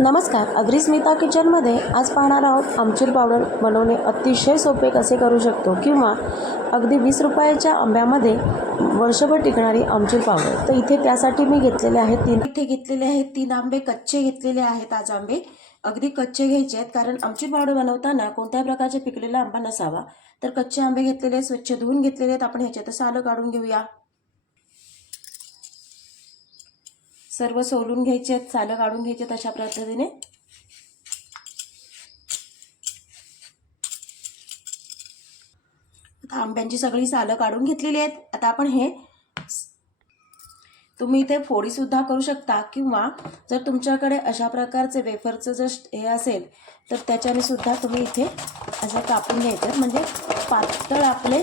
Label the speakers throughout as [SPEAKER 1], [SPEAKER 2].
[SPEAKER 1] नमस्कार अग्रिस्मिता किचनमध्ये आज पाहणार आहोत आमचूर पावडर बनवणे अतिशय सोपे कसे करू शकतो किंवा अगदी वीस रुपयाच्या आंब्यामध्ये वर्षभर टिकणारी आमचूर पावडर. तर इथे त्यासाठी मी घेतलेले आहेत तीन
[SPEAKER 2] इथे घेतलेले आहेत तीन आंबे कच्चे घेतलेले आहेत आज आंबे. अगदी कच्चे घ्यायचे आहेत कारण आमची पावडर बनवताना कोणत्याही प्रकारचे पिकलेला आंबा नसावा. तर कच्चे आंबे घेतलेले स्वच्छ धुवून घेतलेले आहेत. आपण ह्याच्यात सालं काढून घेऊया. सर्व सोलून घ्यायचे आहेत सालं काढून घ्यायचे आहेत अशा पद्धतीने. आता आंब्यांची सगळी सालं काढून घेतलेली आहेत. आता आपण हे तुम्ही इथे फोडीसुद्धा करू शकता किंवा जर तुमच्याकडे अशा प्रकारचे वेफरचं जर हे असेल तर त्याच्याने सुद्धा तुम्ही इथे असं कापून घ्यायचं म्हणजे पातळ आपले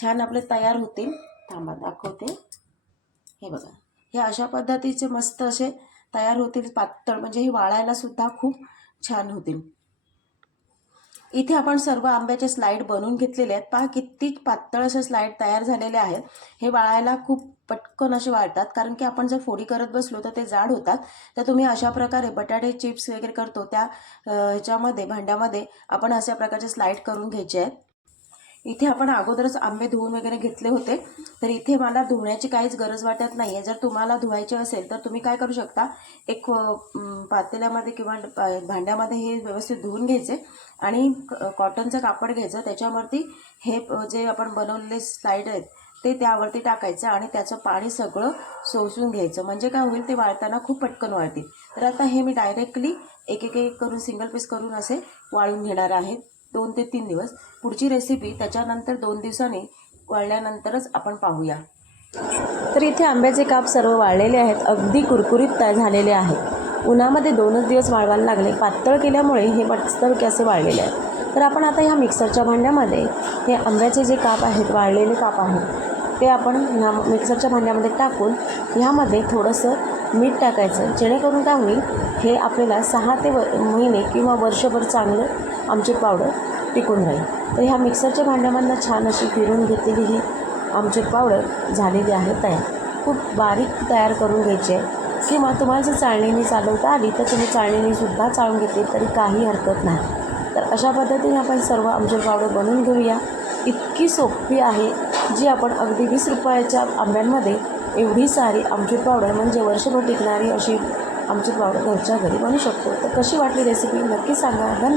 [SPEAKER 2] छान आपले तयार होतील. थांबा दाखवते. हे बघा. हे अशा पद्धतीचे मस्त असे तयार होतील पातळ म्हणजे हे वाळायला सुद्धा खूप छान होतील. इथे आपण सर्व आंब्याचे स्लाईड बनवून घेतलेले आहेत. पहा किती पातळ असे स्लाईड तयार झालेले आहेत. हे वाळायला खूप पटकन असे वाळतात कारण की आपण जर फोडी करत बसलो तर ते जाड होतात. तर तुम्ही अशा प्रकारे बटाटे चिप्स वगैरे करतो त्या ह्याच्यामध्ये भांड्यामध्ये आपण अशा प्रकारचे स्लाईड करून घ्यायचे आहेत. इथे आपण अगोदरच आंबे धुवून वगैरे घेतले होते. तर इथे मला धुवण्याची काहीच गरज वाटत नाही आहे जर तुम्हाला धुवायचे असेल तर तुम्ही काय करू शकता? एक पातेल्यामध्ये किंवा भांड्यामध्ये हे व्यवस्थित धुवून घ्यायचे आणि क- कॉटनचं कापड घ्यायचं. त्याच्यावरती हे जे आपण बनवलेले स्लाईड आहेत ते त्यावरती टाकायचं आणि त्याचं पाणी सगळं सोसून घ्यायचं. म्हणजे काय होईल ते वाळताना खूप पटकन वाळतील. तर आता हे मी डायरेक्टली एक एक एक करून सिंगल पीस करून असे वाळून घेणार आहे. दोन ते तीन दिवस. पुढची रेसिपी त्याच्यानंतर दोन दिवसांनी वाळल्यानंतरच आपण पाहूया.
[SPEAKER 1] तर इथे आंब्याचे काप सर्व वाळलेले आहेत. अगदी कुरकुरीत तयार झालेले आहेत. उन्हामध्ये दोनच दिवस वाळवायला लागले. पातळ केल्यामुळे हे मस्तपैकी असे वाळलेले आहेत. तर आपण आता ह्या मिक्सरच्या भांड्यामध्ये हे आंब्याचे जे काप आहेत वाळलेले काप आहेत ते आपण ह्या मिक्सरच्या भांड्यामध्ये टाकून ह्यामध्ये थोडंसं मीठ टाकायचं. जेणेकरून काय होईल हे आपल्याला सहा ते व महिने किंवा वर्षभर चांगलं आमची पावडर टिकून राहील. तर ह्या मिक्सरच्या भांड्यामधनं छान अशी फिरून घेतलेली ही आमची पावडर झालेली आहे तयार. खूप बारीक तयार करून घ्यायची आहे. किंवा तुम्हाला जर चाळणीने चालवता आली तर तुम्ही चाळणीनेसुद्धा चाळून घेतली तरी काही हरकत नाही. तर अशा पद्धतीने आपण सर्व आमचे पावडर बनवून घेऊया. इतकी सोपी आहे जी आपण अगदी वीस रुपयाच्या आंब्यांमध्ये एवढी सारी आमचूर पावडर म्हणजे वर्षभर टिकणारी अशी आमचूर पावडर घरच्या घरी बनवू शकतो. तर कशी वाटली रेसिपी नक्की सांगा. धन्यवाद.